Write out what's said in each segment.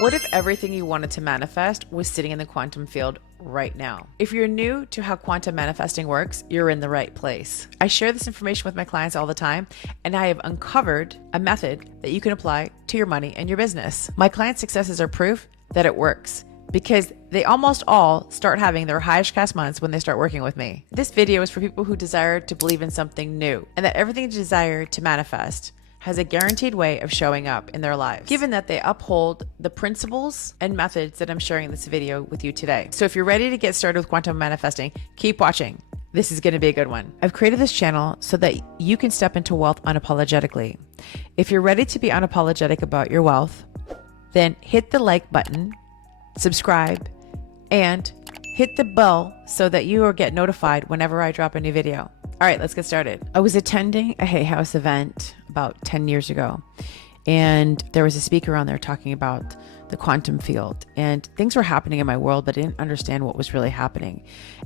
What if everything you wanted to manifest was sitting in the quantum field right now? If you're new to how quantum manifesting works, you're in the right place. I share this information with my clients all the time, and I have uncovered a method that you can apply to your money and your business. My client successes are proof that it works, because they almost all start having their highest cash months when they start working with me. This video is for people who desire to believe in something new, and that everything you desire to manifest has a guaranteed way of showing up in their lives, given that they uphold the principles and methods that I'm sharing in this video with you today. So if you're ready to get started with quantum manifesting, keep watching. This is going to be a good one. I've created this channel so that you can step into wealth unapologetically. If you're ready to be unapologetic about your wealth, then hit the like button, subscribe, and hit the bell so that you will get notified whenever I drop a new video. All right, let's get started. I was attending a Hay House event about 10 years ago, and there was a speaker on there talking about the quantum field, and things were happening in my world, but I didn't understand what was really happening.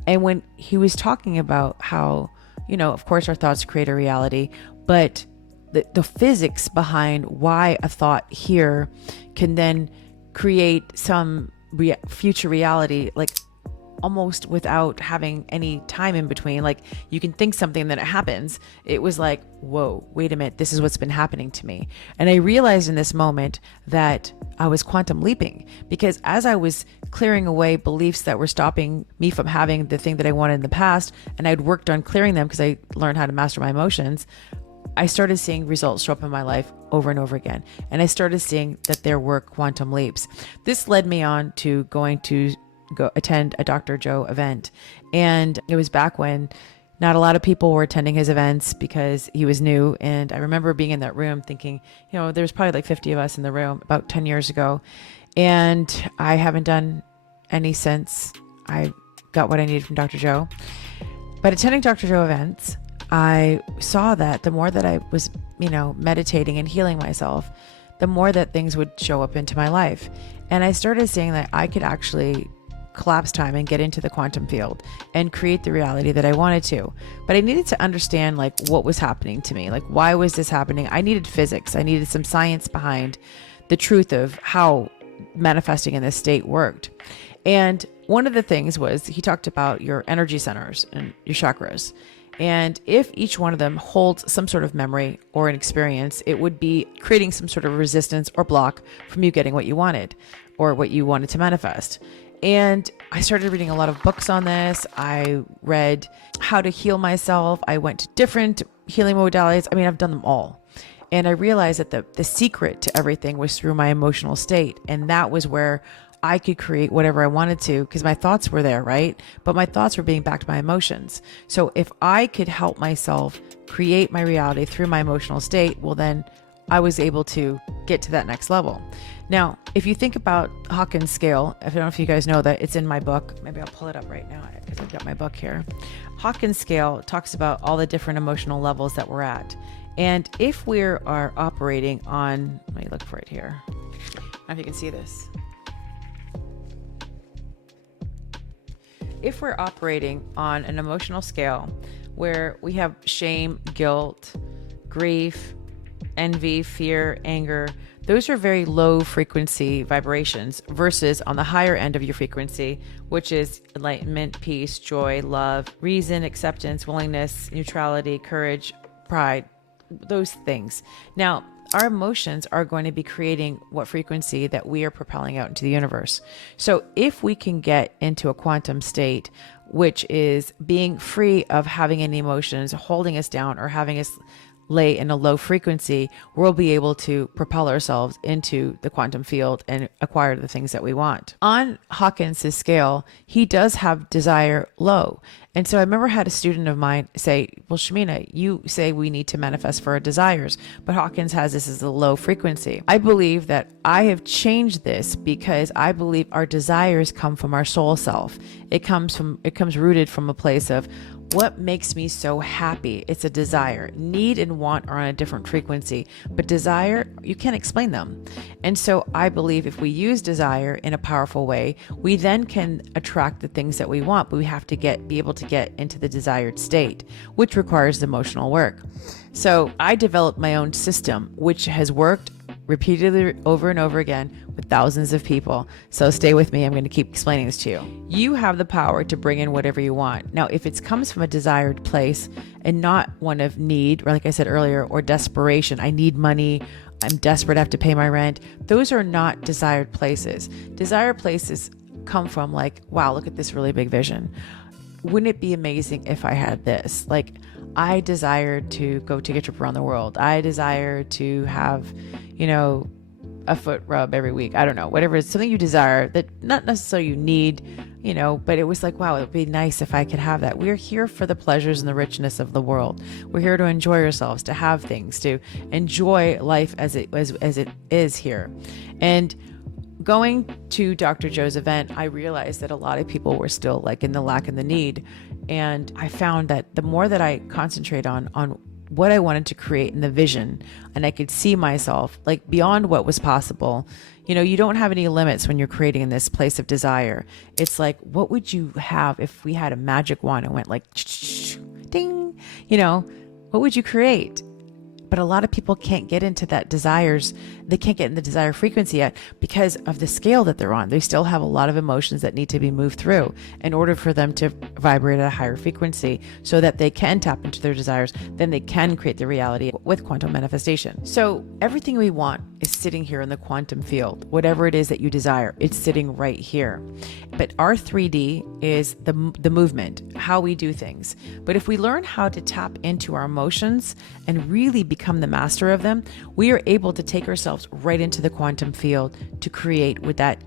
And when he was talking about how, of course our thoughts create a reality, but the physics behind why a thought here can then create some future reality, like almost without having any time in between. Like you can think something and then it happens. It was like, whoa, wait a minute, this is what's been happening to me. And I realized in this moment that I was quantum leaping, because as I was clearing away beliefs that were stopping me from having the thing that I wanted in the past, and I'd worked on clearing them because I learned how to master my emotions, I started seeing results show up in my life over and over again. And I started seeing that there were quantum leaps. This led me on to going to go attend a Dr. Joe event. And it was back when not a lot of people were attending his events because he was new. And I remember being in that room thinking, there's probably like 50 of us in the room about 10 years ago. And I haven't done any since I got what I needed from Dr. Joe. But attending Dr. Joe events, I saw that the more that I was, meditating and healing myself, the more that things would show up into my life. And I started seeing that I could actually collapse time and get into the quantum field and create the reality that I wanted to. But I needed to understand what was happening to me. Like, why was this happening? I needed physics. I needed some science behind the truth of how manifesting in this state worked. And one of the things was he talked about your energy centers and your chakras. And if each one of them holds some sort of memory or an experience, it would be creating some sort of resistance or block from you getting what you wanted or what you wanted to manifest. And I started reading a lot of books on this. I read how to heal myself. I went to different healing modalities. I've done them all. And I realized that the secret to everything was through my emotional state. And that was where I could create whatever I wanted to, because my thoughts were there, right? But my thoughts were being backed by emotions. So if I could help myself create my reality through my emotional state, well, then I was able to get to that next level. Now, if you think about Hawkins scale, I don't know if you guys know that, it's in my book. Maybe I'll pull it up right now because I've got my book here. Hawkins scale talks about all the different emotional levels that we're at. And if we are operating on, let me look for it here. I don't know if you can see this. If we're operating on an emotional scale where we have shame, guilt, grief, envy, fear, anger, those are very low frequency vibrations, versus on the higher end of your frequency, which is enlightenment, peace, joy, love, reason, acceptance, willingness, neutrality, courage, pride, those things. Now, our emotions are going to be creating what frequency that we are propelling out into the universe. So if we can get into a quantum state, which is being free of having any emotions holding us down or having us lay in a low frequency, we'll be able to propel ourselves into the quantum field and acquire the things that we want. On Hawkins' scale, he does have desire low. And so I remember I had a student of mine say, well, Shamina, you say we need to manifest for our desires, but Hawkins has this as a low frequency. I believe that I have changed this because I believe our desires come from our soul self. It comes rooted from a place of, what makes me so happy? It's a desire. Need and want are on a different frequency, but desire, you can't explain them. And so I believe if we use desire in a powerful way, we then can attract the things that we want, but we have to be able to get into the desired state, which requires emotional work. So I developed my own system, which has worked repeatedly over and over again with thousands of people. So stay with me. I'm going to keep explaining this to you. You have the power to bring in whatever you want. Now, if it comes from a desired place and not one of need, or like I said earlier, or desperation, I need money, I'm desperate, I have to pay my rent. Those are not desired places. Desired places come from like, wow, look at this really big vision. Wouldn't it be amazing if I had this? Like, I desire to go take a trip around the world. I desire to have, a foot rub every week. I don't know, whatever. It's something you desire that not necessarily you need, but it was like, wow, it would be nice if I could have that. We're here for the pleasures and the richness of the world. We're here to enjoy ourselves, to have things, to enjoy life as it is here. And going to Dr. Joe's event, I realized that a lot of people were still like in the lack and the need. And I found that the more that I concentrate on what I wanted to create in the vision, and I could see myself like beyond what was possible. You don't have any limits when you're creating in this place of desire. It's like, what would you have if we had a magic wand and went like, ding, what would you create? But a lot of people can't get into that desires. They can't get in the desire frequency yet because of the scale that they're on. They still have a lot of emotions that need to be moved through in order for them to vibrate at a higher frequency so that they can tap into their desires. Then they can create the reality with quantum manifestation. So everything we want is sitting here in the quantum field. Whatever it is that you desire, it's sitting right here. But our 3D is the movement, how we do things. But if we learn how to tap into our emotions and really become the master of them, we are able to take ourselves right into the quantum field to create with that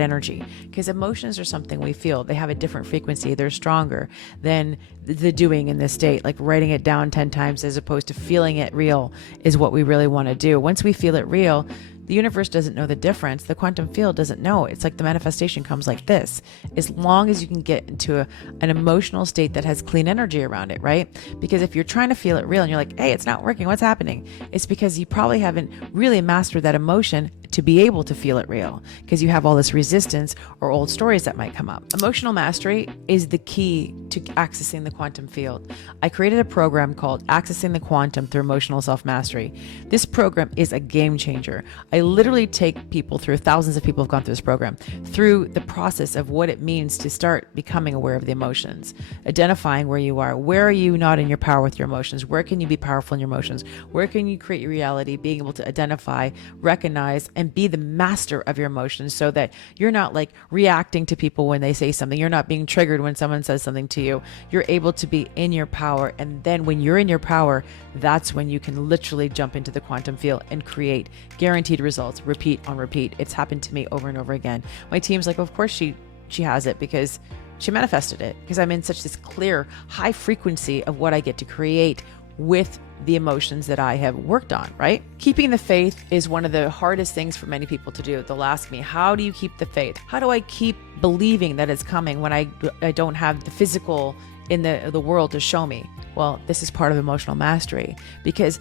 energy. Because emotions are something we feel. They have a different frequency. They're stronger than the doing in this state, like writing it down 10 times as opposed to feeling it real is what we really want to do. Once we feel it real, the universe doesn't know the difference. The quantum field doesn't know. It's like the manifestation comes like this. As long as you can get into an emotional state that has clean energy around it, right? Because if you're trying to feel it real and you're like, hey, it's not working, what's happening? It's because you probably haven't really mastered that emotion to be able to feel it real, because you have all this resistance or old stories that might come up. Emotional mastery is the key to accessing the quantum field. I created a program called Accessing the Quantum Through Emotional Self-Mastery. This program is a game changer. I literally take people through, thousands of people have gone through this program, through the process of what it means to start becoming aware of the emotions, identifying where you are. Where are you not in your power with your emotions? Where can you be powerful in your emotions? Where can you create your reality, being able to identify, recognize, and be the master of your emotions so that you're not like reacting to people when they say something. You're not being triggered when someone says something to you. You're able to be in your power. And then when you're in your power, that's when you can literally jump into the quantum field and create guaranteed results, repeat on repeat. It's happened to me over and over again. My team's like, of course she has it because she manifested it, because I'm in such this clear, high frequency of what I get to create with the emotions that I have worked on, right? Keeping the faith is one of the hardest things for many people to do. They'll ask me, how do you keep the faith? How do I keep believing that it's coming when I don't have the physical in the world to show me? Well, this is part of emotional mastery, because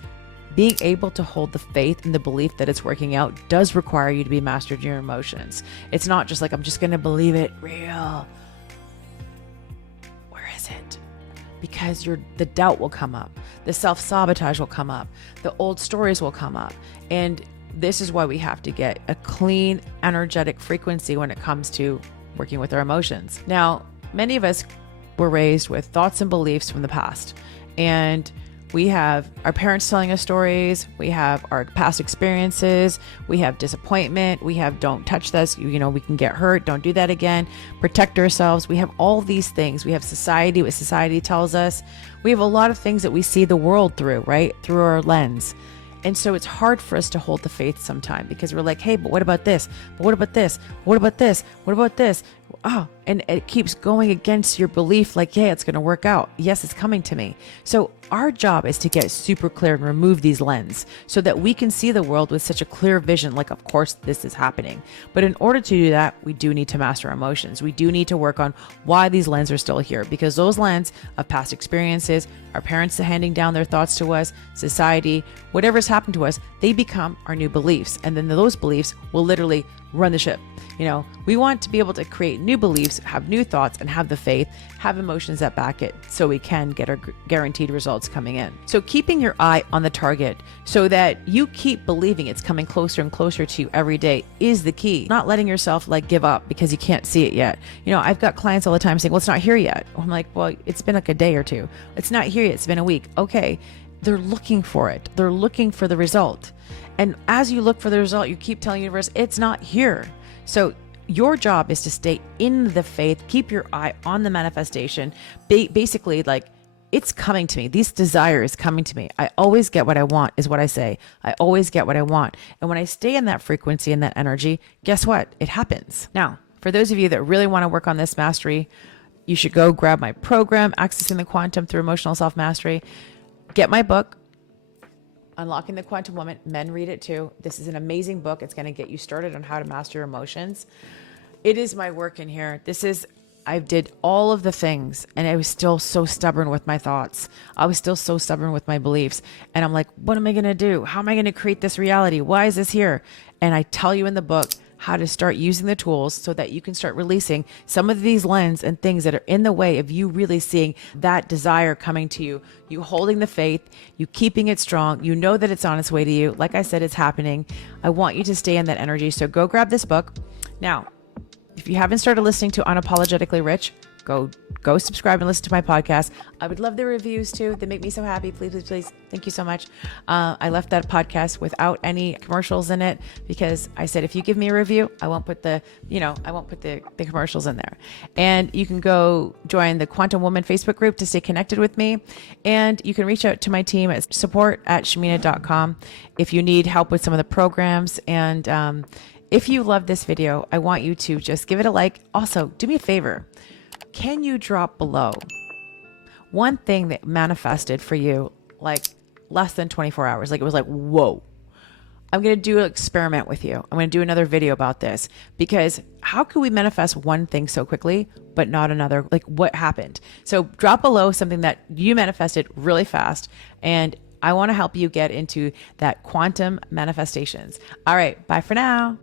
being able to hold the faith and the belief that it's working out does require you to be mastered in your emotions. It's not just like, I'm just going to believe it real. Where is it? Because the doubt will come up, the self-sabotage will come up, the old stories will come up. And this is why we have to get a clean, energetic frequency when it comes to working with our emotions. Now, many of us were raised with thoughts and beliefs from the past, and we have our parents telling us stories, we have our past experiences, we have disappointment, we have don't touch this, we can get hurt, don't do that again, protect ourselves. We have all these things. We have society, what society tells us. We have a lot of things that we see the world through, right? Through our lens. And so it's hard for us to hold the faith sometimes, because we're like, hey, but what about this? But what about this? What about this? What about this? Oh, and it keeps going against your belief, like, yeah, it's going to work out. Yes, it's coming to me. So our job is to get super clear and remove these lenses so that we can see the world with such a clear vision, like, of course, this is happening. But in order to do that, we do need to master our emotions. We do need to work on why these lenses are still here, because those lenses of past experiences, our parents handing down their thoughts to us, society, whatever's happened to us, they become our new beliefs. And then those beliefs will literally run the ship. We want to be able to create new beliefs, have new thoughts, and have the faith, have emotions that back it so we can get our guaranteed results coming in. So keeping your eye on the target so that you keep believing it's coming closer and closer to you every day is the key. Not letting yourself give up because you can't see it yet. I've got clients all the time saying, well, it's not here yet. I'm like, well, it's been a day or two. It's not here yet. It's been a week. Okay. They're looking for it. They're looking for the result. And as you look for the result, you keep telling the universe, it's not here. So your job is to stay in the faith, keep your eye on the manifestation. Basically, it's coming to me. This desire is coming to me. I always get what I want, is what I say. I always get what I want. And when I stay in that frequency and that energy, guess what? It happens. Now, for those of you that really want to work on this mastery, you should go grab my program, Accessing the Quantum Through Emotional Self-Mastery. Get my book, Unlocking the Quantum Woman. Men read it too. This is an amazing book. It's going to get you started on how to master your emotions. It is my work in here. I did all of the things and I was still so stubborn with my thoughts. I was still so stubborn with my beliefs. And I'm like, what am I going to do? How am I going to create this reality? Why is this here? And I tell you in the book how to start using the tools so that you can start releasing some of these lenses and things that are in the way of you really seeing that desire coming to you, you holding the faith, you keeping it strong. You know that it's on its way to you. Like I said, it's happening. I want you to stay in that energy. So go grab this book. Now, if you haven't started listening to Unapologetically Rich, go subscribe and listen to my podcast. I would love the reviews too. They make me so happy. Please, please, please. Thank you so much. I left that podcast without any commercials in it because I said, if you give me a review, I won't put the commercials in there. And you can go join the Quantum Woman Facebook group to stay connected with me. And you can reach out to my team at support@shamina.com if you need help with some of the programs. And, if you love this video, I want you to just give it a like. Also, do me a favor. Can you drop below one thing that manifested for you less than 24 hours? It was whoa. I'm going to do an experiment with you. I'm going to do another video about this because how could we manifest one thing so quickly, but not another? What happened? So drop below something that you manifested really fast. And I want to help you get into that quantum manifestations. All right. Bye for now.